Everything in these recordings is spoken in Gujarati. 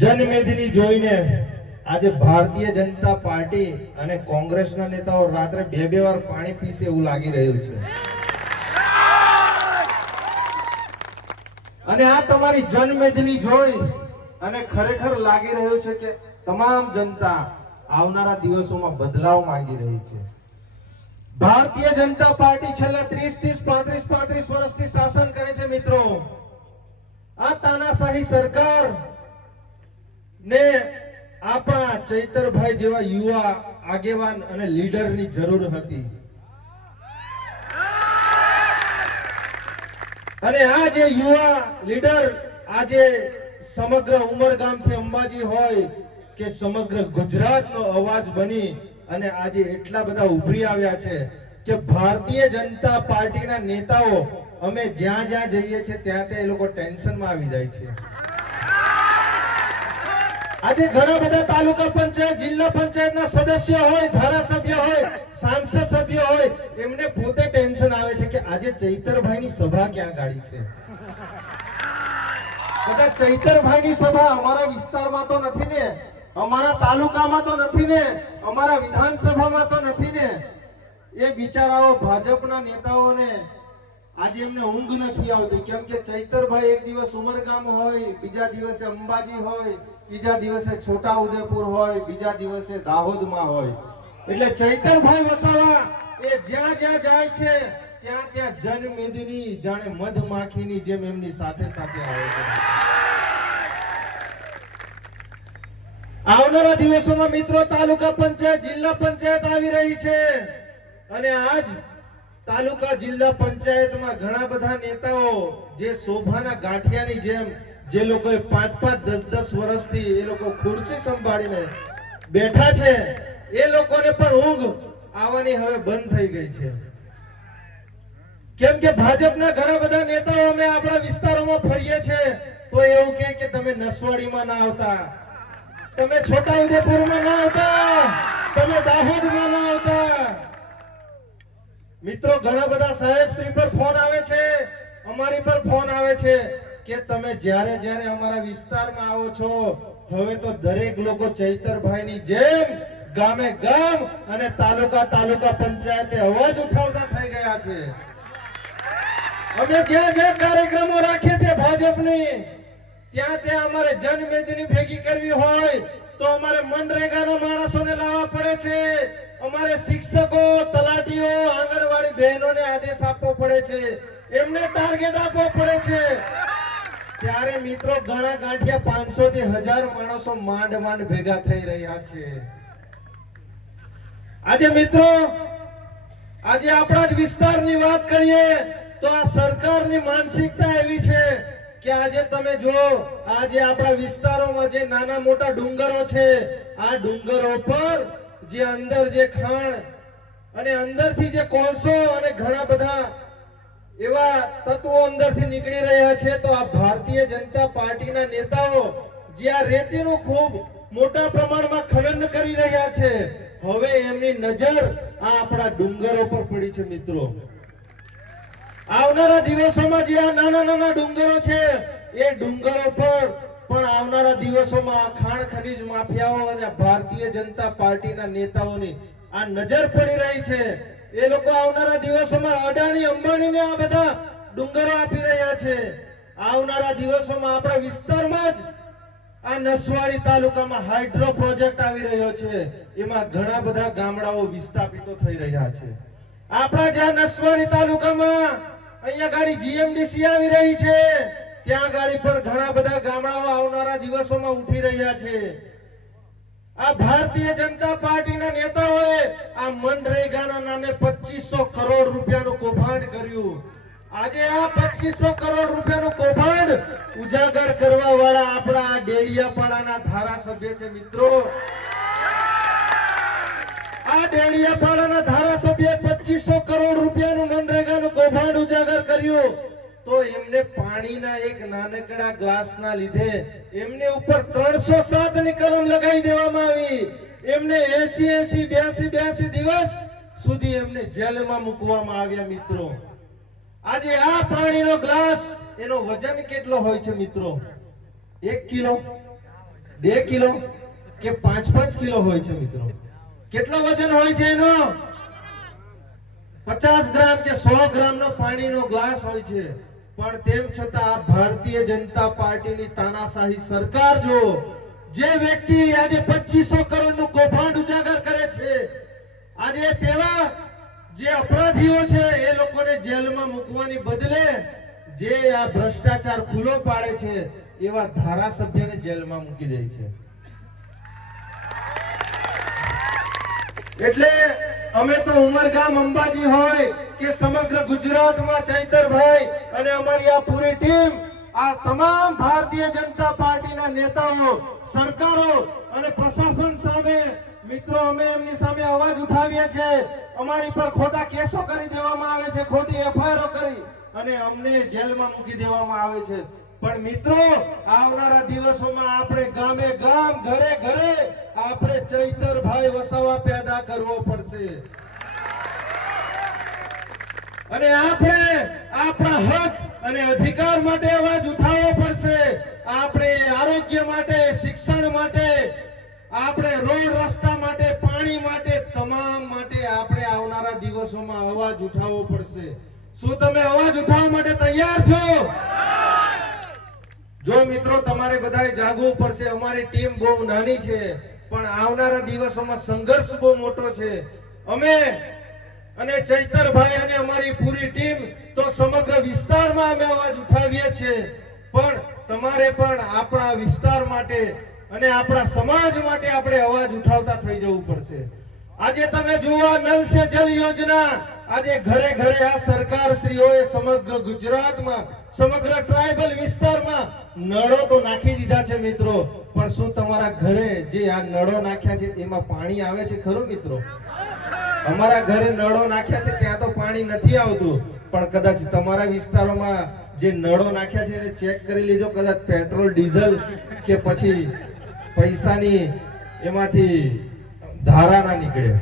જનમેદની જોઈને આજે ભારતીય જનતા પાર્ટી અને કોંગ્રેસના નેતાઓ રાત્રે બે બે વાર પાણી પીશે એવું લાગી રહ્યું છે. અને આ તમારી જનમેદની જોઈ અને ખરેખર લાગી રહ્યું છે કે તમામ જનતા આવનારા દિવસોમાં બદલાવ માંગી રહી છે. ભારતીય જનતા પાર્ટી છેલ્લા ત્રીસ ત્રીસ, પાંત્રીસ પાંત્રીસ વર્ષથી શાસન કરે છે મિત્રો. આ તાનાશાહી સરકાર ને આપણા ચૈતરભાઈ જેવા યુવા આગેવાન અને લીડરની જરૂર હતી. અને આ જે યુવા લીડર આજે સમગ્ર ઉમરગામથી અંબાજી હોય કે સમગ્ર ગુજરાતનો અવાજ બની અને આજે એટલા બધા ઉભરી આવ્યા છે કે ભારતીય જનતા પાર્ટીના નેતાઓ અમે જ્યાં જ્યાં જઈએ છીએ ત્યાં ત્યાં એ લોકો ટેન્શનમાં આવી જાય છે. આજે ઘણા બધા તાલુકા પંચાયત, જિલ્લા પંચાયતના સદસ્ય હોય, ધારાસભ્ય હોય, સાંસદ સભ્ય હોય, એમને પોતે ટેન્શન આવે છે કે આજે ચૈતરભાઈની સભા ક્યાં ગાડી છે. બધા ચૈતરભાઈની સભા અમારા વિસ્તારમાં તો નથી ને, અમારા તાલુકામાં તો નથી ને, અમારા વિધાનસભામાં તો નથી ને. એ બિચારાઓ ભાજપના નેતાઓને આજે એમને ઊંઘ નથી આવતી. કેમ કે ચૈતરભાઈ એક દિવસ ઉમરગામ હોય, બીજા દિવસે અંબાજી હોય, ત્રીજા દિવસે છોટા ઉદેપુર હોય, બીજા દિવસે દાહોદમાં હોય. એટલે ચૈતરભાઈ વસાવા એ જ્યાં જ્યાં જાય છે, ત્યાં ત્યાં જનમેદની જાણે મધમાખીની જેમ એમની સાથે સાથે આવે છે. આવનારા દિવસોમાં મિત્રો તાલુકા પંચાયત, જિલ્લા પંચાયત આવી રહી છે. અને આજ તાલુકા જિલ્લા પંચાયતમાં ઘણા બધા નેતાઓ જે શોભાના ગાંઠિયાની જેમ જે લોકોએ પાંચ પાંચ દસ દસ વર્ષથી એ લોકો ખુરશી સંભાળીને બેઠા છે, એ લોકોને પણ ઊંઘ આવવાની હવે બંધ થઈ ગઈ છે. કેમ કે ભાજપના ઘણા બધા નેતાઓ અમે આપણા વિસ્તારોમાં ફરીએ છીએ, તો એવું કહે કે તમે નસવાડીમાં ના આવતા. તમે છોટાઉદેપુરમાં ના આવતા. તમે દાહોદમાં ના આવતા. મિત્રો, ઘણા બધા સાહેબ શ્રી પર ફોન આવે છે. અમારી પર ફોન આવે છે કે તમે જ્યારે જ્યારે અમારા વિસ્તારમાં આવો છો, હવે તો દરેક લોકો ચૈતરભાઈની જેમ ગામે ગામ અને તાલુકા તાલુકા પંચાયતે અવાજ ઉઠાવતા થઈ ગયા છે. અમે જ્યાં જ્યાં કાર્યક્રમો રાખીએ છીએ ભાજપની, ત્યાં ત્યાં અમારે જનમેદની ભેગી કરવી હોય તો અમારે મનરેગાના માણસોને લાવવા પડે છે. અમારે શિક્ષકો, તલાટીઓ, આંગણવાડી બહેનોને આદેશ આપવો પડે છે. એમને ટાર્ગેટ આપવો પડે છે. ત્યારે મિત્રો ઘણા ગાંઠિયા પાંચસો થી હજાર માણસો માંડ માંડ ભેગા થઈ રહ્યા છે. આજે મિત્રો, આજે આપણા જ વિસ્તારની વાત કરીએ, તો આ સરકારની માનસિકતા એવી છે કે આજે તમે જો, આજે આપણા વિસ્તારોમાં જે નાના મોટા ડુંગરો છે, આ ડુંગરો પર જે અંદર જે ખાણ અને અંદરથી જે કોલસો અને ઘણા બધા એવા તત્વો અંદરથી નીકળી રહ્યા છે, તો આ ભારતીય જનતા પાર્ટીના નેતાઓ જે આ રેતીનું ખૂબ મોટા પ્રમાણમાં ખનન કરી રહ્યા છે, હવે એમની નજર આ આપણા ડુંગરો પર પડી છે મિત્રો. આવનારા દિવસોમાં જે આ નાના નાના ડુંગરો છે, એ ડુંગરો પર પણ આવનારા દિવસોમાં ખાણ ખનીજ માફિયાઓ અને ભારતીય જનતા પાર્ટીના નેતાઓની આ નજર પડી રહી છે. એ લોકો આવનારા દિવસોમાં અડાણી અંબાણીને આ બધા ડુંગરો આપી રહ્યા છે. આવનારા દિવસોમાં આપણા વિસ્તારમાં જ આ નસવાડી તાલુકામાં હાઇડ્રો પ્રોજેક્ટ આવી રહ્યો છે. એમાં ઘણા બધા ગામડાઓ વિસ્થાપિતો થઈ રહ્યા છે. આપણા જ્યાં નસવાડી તાલુકામાં અહીંયા ગાડી જીએમડીસી આવી રહી છે. ત્યાં ગાડી પણ ઘણા બધા ગામડાઓ આવનારા દિવસોમાં ઉઠી રહ્યા છે. આ ભારતીય જનતા પાર્ટીના નેતાઓએ આ મનરેગાના નામે 2500 કરોડ રૂપિયાનું કૌભાંડ કર્યું. આજે આ 2500 કરોડ રૂપિયાનું કૌભાંડ ઉજાગર કરવા વાળા આપણા આ ડેડિયાપાડાના ધારાસભ્ય છે, મિત્રો. આ ડેડિયાપાડાના ધારાસભ્ય 2500 કરોડ રૂપિયાનું મનરેગાનું કૌભાંડ ઉજાગર કર્યું. તો એમને પાણીના એક નાનકડા ગ્લાસના લીધે એમને ઉપર 307 ની કલમ લગાવી દેવામાં આવી. એમને 80 80 82 82 દિવસ સુધી એમને જેલમાં મૂકવામાં આવ્યા મિત્રો. આજે આ પાણીનો ગ્લાસ એનો વજન કેટલો હોય છે મિત્રો? એક કિલો? બે કિલો? કે પાંચ પાંચ કિલો હોય છે મિત્રો? કેટલો વજન હોય છે એનો? પચાસ ગ્રામ કે સો ગ્રામ નો પાણીનો ગ્લાસ હોય છે. પણ તેમ છતાં ભારતીય જનતા પાર્ટીની તાનાશાહી સરકાર જો જે વ્યક્તિ આજે પચીસો કરોડનું કૌભાંડ ઉજાગર કરે છે, આજે તેવા જે અપરાધીઓ છે, એ લોકોને જેલમાં મૂકવાની બદલે જે આ ભ્રષ્ટાચાર ખુલ્લો પાડે છે, એવા ધારાસભ્યને જેલમાં મૂકી દે છે. એટલે અમે તો ઉમરગામ અંબાજી હોય કે સમગ્ર ગુજરાતમાં ચૈતરભાઈ અને અમારી આ પૂરી ટીમ, આ તમામ ભારતીય જનતા પાર્ટીના નેતાઓ, સરકારો અને પ્રશાસન સામે, મિત્રો, અમે એમની સામે અવાજ ઉઠાવીએ છીએ. અમારી પર ખોટા કેસો કરી દેવામાં આવે છે, ખોટી એફઆઈઆર કરી અને અમને જેલમાં મૂકી દેવામાં આવે છે. પણ મિત્રો, આવનારા દિવસોમાં આપણે ગામે ગામ, ઘરે ઘરે આપણે ચૈતરભાઈ વસાવા પેદા કરવો પડશે. અને આપણે આપણા હક અને અધિકાર માટે અવાજ ઉઠાવવો પડશે. આપણે આરોગ્ય માટે, શિક્ષણ માટે, આપણે રોડ રસ્તા માટે, પાણી માટે, તમામ માટે આપણે આવનારા દિવસોમાં અવાજ ઉઠાવવો પડશે. શું તમે અવાજ ઉઠાવવા માટે તૈયાર છો? જો મિત્રો તમારે બધાએ જાગવું પડશે, અમારી ટીમ બહુ નાની છે, પણ આવનારા દિવસોમાં સંઘર્ષ બહુ મોટો છે. અમે અને ચૈતરભાઈ અને અમારી પૂરી ટીમ તો સમગ્ર વિસ્તારમાં અમે અવાજ ઉઠાવીએ છીએ. પણ તમારે પણ આપણા વિસ્તાર માટે અને આપણા સમાજ માટે આપણે અવાજ ઉઠાવતા થઈ જવું પડશે. આજે તમે જુઓ નલ સે જલ યોજના આજે ઘરે ઘરે આ સરકાર શ્રીઓએ સમગ્ર ગુજરાતમાં, સમગ્ર ટ્રાઇબલ વિસ્તારમાં નળો તો નાખી દીધા છે મિત્રો. પણ શું તમારા ઘરે જે આ નળો નાખ્યા છે, એમાં પાણી આવે છે ખરું મિત્રો? અમારા ઘરે નળો નાખ્યા છે, ત્યાં તો પાણી નથી આવતું. પણ કદાચ તમારા વિસ્તારોમાં જે નળો નાખ્યા છે, એને ચેક કરી લેજો. કદાચ પેટ્રોલ, ડીઝલ કે પછી પૈસાની એમાંથી ધારા ના નીકળે.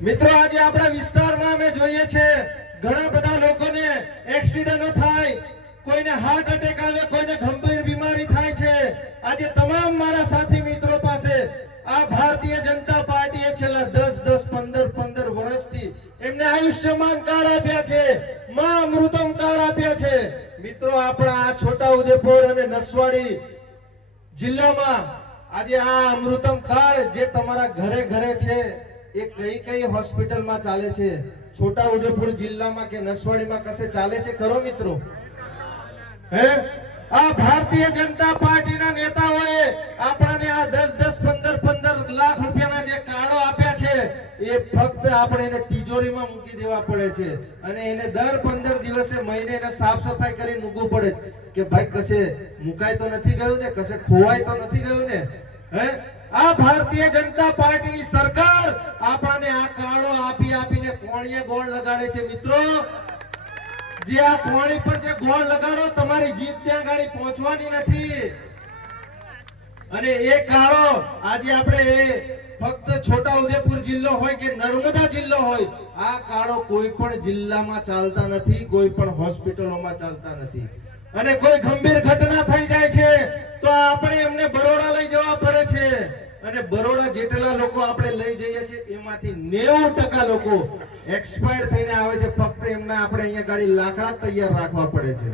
મિત્રો, આજે આપણા વિસ્તારમાં અમે જોઈએ છે, ઘણા બધા લોકોને એક્સિડન્ટ થાય, કોઈને હાર્ટ એટેક આવે, કોઈને ગંભીર બીમારી થાય છે. આજે તમામ મારા સાથી મિત્રો પાસે આ ભારતીય જનતા પાર્ટીએ છેલ્લા દસ દસ, પંદર પંદર વર્ષથી એમને આયુષ્યમાન કાર્ડ આપ્યા છે, માં અમૃતમ કાર્ડ આપ્યા છે. મિત્રો, આપણા આ છોટા ઉદેપુર અને નસવાડી જિલ્લામાં આજે આ અમૃતમ કાર્ડ જે તમારા ઘરે ઘરે છે એ કઈ કઈ હોસ્પિટલમાં ચાલે છે? છોટા ઉદેપુર જિલ્લામાં કે નસવાડીમાં કશે ચાલે છે? ખરો મિત્રો? હે? આ ભારતીય જનતા પાર્ટીના નેતાઓએ આપણને આ દસ દસ પંદર પંદર લાખ રૂપિયાના જે કાર્ડો આપ્યા છે, એ ફક્ત આપણે એને તિજોરીમાં મૂકી દેવા પડે છે. અને એને દર પંદર દિવસે મહિને એને સાફ સફાઈ કરી મૂકવું પડે. કે ભાઈ કશે મુકાય તો નથી ગયું ને? કશે ખોવાય તો નથી ગયું ને? હે? આ ભારતીય જનતા પાર્ટીની સરકાર આપણને આ કાળો આપી આપીને કોણીએ ગોળ લગાડે છે. મિત્રો, જે આ કોણી પર જે ગોળ લગાડો, તમારી જીભ ત્યાં ગાડી પહોંચવાની નથી. અને એ કાળો આજે આપણે ફક્ત છોટા ઉદેપુર જિલ્લો હોય કે નર્મદા જિલ્લો હોય, આ કાળો કોઈ પણ જિલ્લામાં ચાલતા નથી, કોઈ પણ હોસ્પિટલોમાં ચાલતા નથી. અને કોઈ ગંભીર ઘટના થઈ જાય છે, તો આપણે એમને બરોડા લઈ જવા અને બરોડા જેટલા લોકો આપણે લઈ જઈએ છીએ, એમાંથી નેવું ટકા લોકો એક્સપાયર થઈને આવે છે. ફક્ત એમને આપણે અહીંયા ગાડી લાકડા તૈયાર રાખવા પડે છે.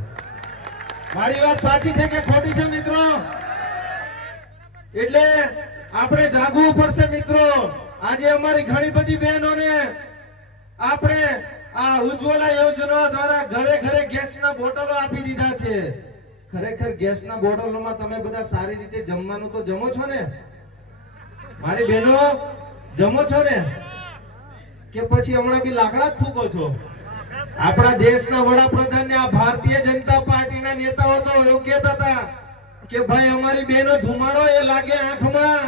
મારી વાત સાચી છે કે ખોટી છે, મિત્રો? એટલે આપણે જાગવું પડશે, મિત્રો. આજે અમારી ઘણી બધી બહેનોને આપણે આ ઉજ્જવલા યોજના દ્વારા ઘરે ઘરે ગેસના બોટલો આપી દીધા છે. ખરેખર ગેસના બોટલોમાં તમે બધા સારી રીતે જમવાનું તો જમો છો ને? મારી બહેનો, જમો છો ને? કે પછી હમણાં બી લાકડા જ ફૂકો છો? આપણા દેશના વડાપ્રધાન આ ભારતીય જનતા પાર્ટીના નેતાઓ તો એવું હતા કે ભાઈ, અમારી બહેનો ધુમાડો એ લાગે આંખમાં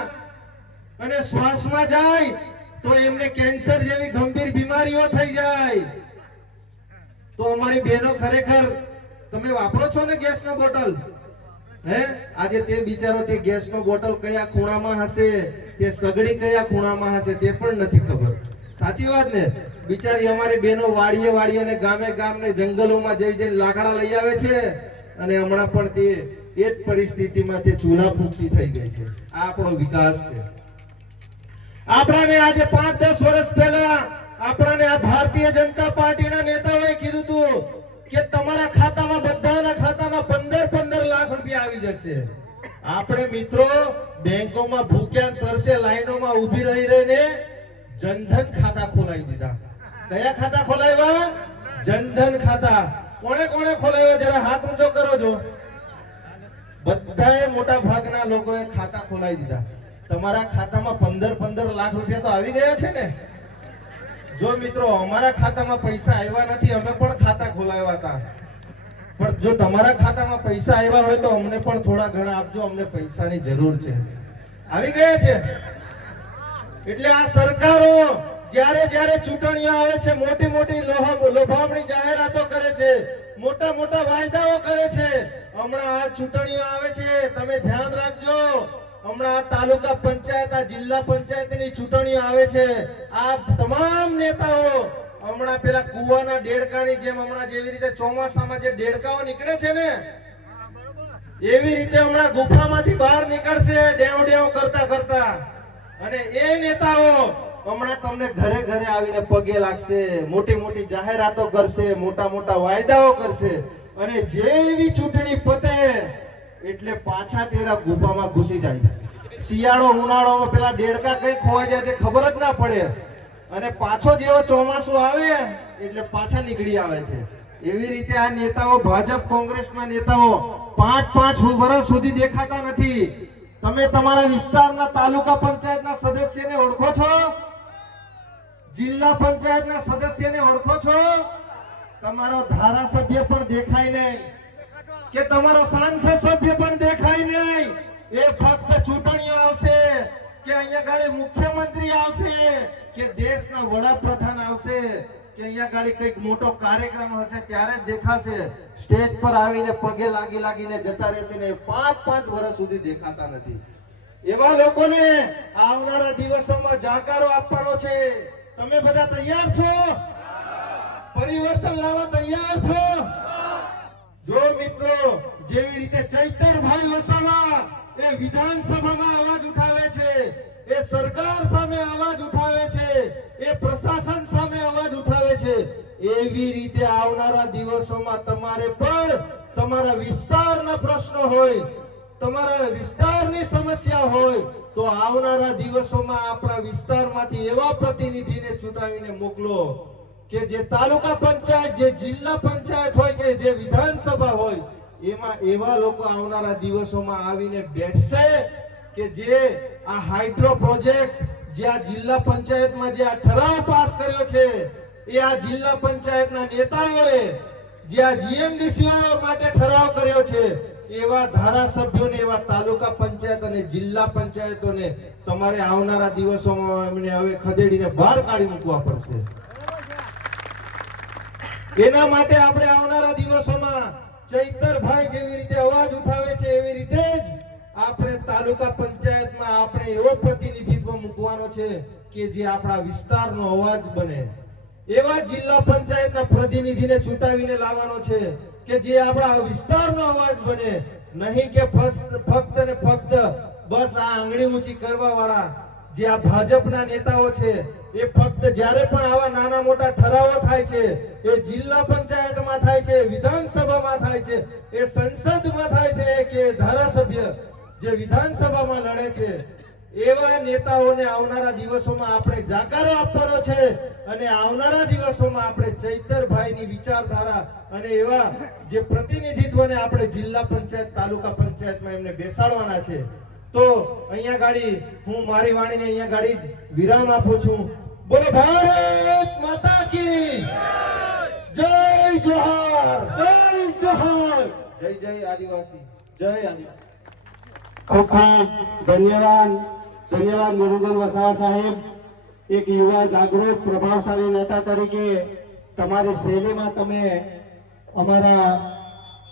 અને શ્વાસમાં જાય તો એમને કેન્સર જેવી ગંભીર બીમારીઓ થઈ જાય. તો અમારી બહેનો ખરેખર, તમે વાપરો છો ને ગેસનો બોટલ? હે? આજે તે બિચારો તે ગેસનો બોટલ કયા ખૂણામાં હશે, તે સગડી કયા ખૂણામાં હશે તે પણ નથી ખબર. સાચી વાત ને? બિચારી અમારી બહેનો વાડીએ વાડીએ ને ગામે ગામ ને જંગલોમાં જઈ જઈને લાકડા લઈ આવે છે અને હમણાં પણ તે એ જ પરિસ્થિતિમાં તે ચૂલા ફૂંકતી થઈ ગઈ છે. આ આપણો વિકાસ છે. આપણાને આજે પાંચ દસ વર્ષ પહેલા આપણાને આ ભારતીય જનતા જશે. આપણે મિત્રો બેંકોમાં ભૂખ્યા તરસે લાઈનોમાં ઊભી રહી રહીને જનધન ખાતા ખોલાવી દીધા. કયા ખાતા ખોલાવ્યા? જનધન ખાતા. કોણે કોણે ખોલાવ્યા? જરા હાથ ઊંચો કરો જો. બધાએ મોટા ભાગના લોકોએ ખાતા ખોલાવી દીધા. તમારા ખાતામાં પંદર પંદર લાખ રૂપિયા તો આવી ગયા છે ને? જો મિત્રો, અમારા ખાતામાં પૈસા આવ્યા નથી, અમે પણ ખાતા ખોલાવ્યા હતા. પણ જો તમારા ખાતામાં પૈસા આવ્યા હોય તો અમને પણ થોડા ઘણા આપજો, અમને પૈસાની જરૂર છે. આવી ગયા છે? એટલે આ સરકારો જ્યારે જ્યારે ચૂંટણીઓ આવે છે, મોટી મોટી લોભામણી જાહેરાતો કરે છે, મોટા મોટા વાયદાઓ કરે છે. હમણાં આ ચૂંટણીઓ આવે છે, તમે ધ્યાન રાખજો. હમણાં આ તાલુકા પંચાયત, આ જિલ્લા પંચાયતની ચૂંટણીઓ આવે છે. આ તમામ નેતાઓ હમણાં પેલા કુવાના દેડકાની જેમ હમણાં જેવી રીતે ચોમાસામાં જે દેડકાઓ નીકળે છે ને, એવી રીતે હમણાં ગુફામાંથી બહાર નીકળશે ડેવ ડેવ કરતા કરતા. અને એ નેતાઓ હમણાં તમને ઘરે ઘરે આવીને પગે લાગશે, મોટી મોટી જાહેરાતો કરશે, મોટા મોટા વાયદાઓ કરશે. અને જેવી ચૂંટણી પતે એટલે પાછા તેરા ગુફામાં ઘૂસી જાય. શિયાળો ઉનાળોમાં પેલા દેડકા કઈ ખોવાઈ જાય તે ખબર જ ના પડે. અને પાછો જેવો ચોમાસું આવે, એટલે પાછા નીકળી આવે છે. એવી રીતે આ નેતાઓ, ભાજપ, કોંગ્રેસના નેતાઓ પાંચ પાંચ વર્ષ સુધી દેખાતા નથી. તમે તમારા વિસ્તારના તાલુકા પંચાયતના સદસ્યને ઓળખો છો? જિલ્લા પંચાયતના સદસ્યને ઓળખો છો? તમારો ધારાસભ્ય પણ દેખાય નહીં. કે તમારો સાંસદ સભ્ય પણ દેખાય નહીં. એ ફક્ત ચૂંટણીઓ આવશે. કે અહીંયા ગાડી મુખ્યમંત્રી આવશે, કે દેશના વડાપ્રધાન આવશે, કે અહીંયા ગાડી કંઈક મોટો કાર્યક્રમ હશે ત્યારે દેખાશે. સ્ટેજ પર આવીને પગે લાગી લાગીને જતા રહેશે ને પાંચ પાંચ વર્ષ સુધી દેખાતા નથી. એવા લોકોને આવનારા દિવસોમાં જાકારો આપવાનો છે. તમે બધા તૈયાર છો? પરિવર્તન લાવવા તૈયાર છો? જો મિત્રો, જેવી રીતે ચૈતરભાઈ વસાવા એ વિધાનસભામાં અવાજ ઉઠાવે છે, એ સરકાર સામે અવાજ ઉઠાવે છે, એ પ્રશાસન સામે અવાજ ઉઠાવે છે. એવી રીતે આવનારા દિવસોમાં તમારે પણ તમારા વિસ્તારના પ્રશ્નો હોય, તમારા વિસ્તારની સમસ્યા હોય, તો આવનારા દિવસોમાં આપણા વિસ્તારમાંથી એવા પ્રતિનિધિને ચૂંટાવીને મોકલો કે જે તાલુકા પંચાયત, જે જિલ્લા પંચાયત હોય કે જે વિધાનસભા હોય એમાં એવા લોકો આવનારા દિવસોમાં આવીને બેઠશે કે જે આ હાઇડ્રો પ્રોજેક્ટ, જે આ જિલ્લા પંચાયતમાં જે આ ઠરાવ પાસ કર્યો છે, એ આ જિલ્લા પંચાયતના નેતાઓએ જે આ જીએમડીસીઓ માટે ઠરાવ કર્યો છે, એવા ધારાસભ્યોને, એવા તાલુકા પંચાયત અને જિલ્લા પંચાયતોને તમારે આવનારા દિવસોમાં એમને હવે ખદેડીને બહાર કાઢી મૂકવા પડશે. એના માટે આપણે આવનારા દિવસોમાં ચૈતરભાઈ જેવી રીતે અવાજ ઉઠાવે છે એવી રીતે જ આપણે તાલુકા પંચાયતમાં આપણે એવો પ્રતિનિધિત્વ મૂકવાનો છે કે જે આપણા વિસ્તારનો અવાજ બને. એવા જિલ્લા પંચાયતના પ્રતિનિધિને ચૂંટાવીને લાવવાનો છે કે જે આપણા વિસ્તારનો અવાજ બને. નહીં કે ફક્ત ફક્ત ને ફક્ત બસ આ આંગળી ઊંચી કરવા વાળા જે આ ભાજપના નેતાઓ છે, એ ફક્ત જ્યારે પણ આવા નાના મોટા ઠરાવો થાય છે, એ જિલ્લા પંચાયતમાં થાય છે, વિધાનસભામાં થાય છે, એ સંસદમાં થાય છે કે ધારાસભ્ય જે વિધાનસભામાં લડે છે, એવા નેતાઓને આવનારા દિવસોમાં આપણે જાકારો આપવાનો છે અને આવનારા દિવસોમાં આપણે ચૈતરભાઈની વિચારધારા અને એવા જે પ્રતિનિધિત્વને આપણે જિલ્લા પંચાયત, તાલુકા પંચાયતમાં એમને બેસાડવાના છે. તો અહીંયા ગાડી હું મારી વાણીને અહીંયા ગાડી વિરામ આપું છું. બોલો ભારત માતા કી જય જોહાર જય જોહાર. જય જય આદિવાસી. જય આદિવાસી. ખૂબ ખૂબ ધન્યવાદ. ધન્યવાદ નિરંજન વસાવા સાહેબ. એક યુવા જાગૃત પ્રભાવશાળી નેતા તરીકે તમારી શૈલીમાં તમે અમારા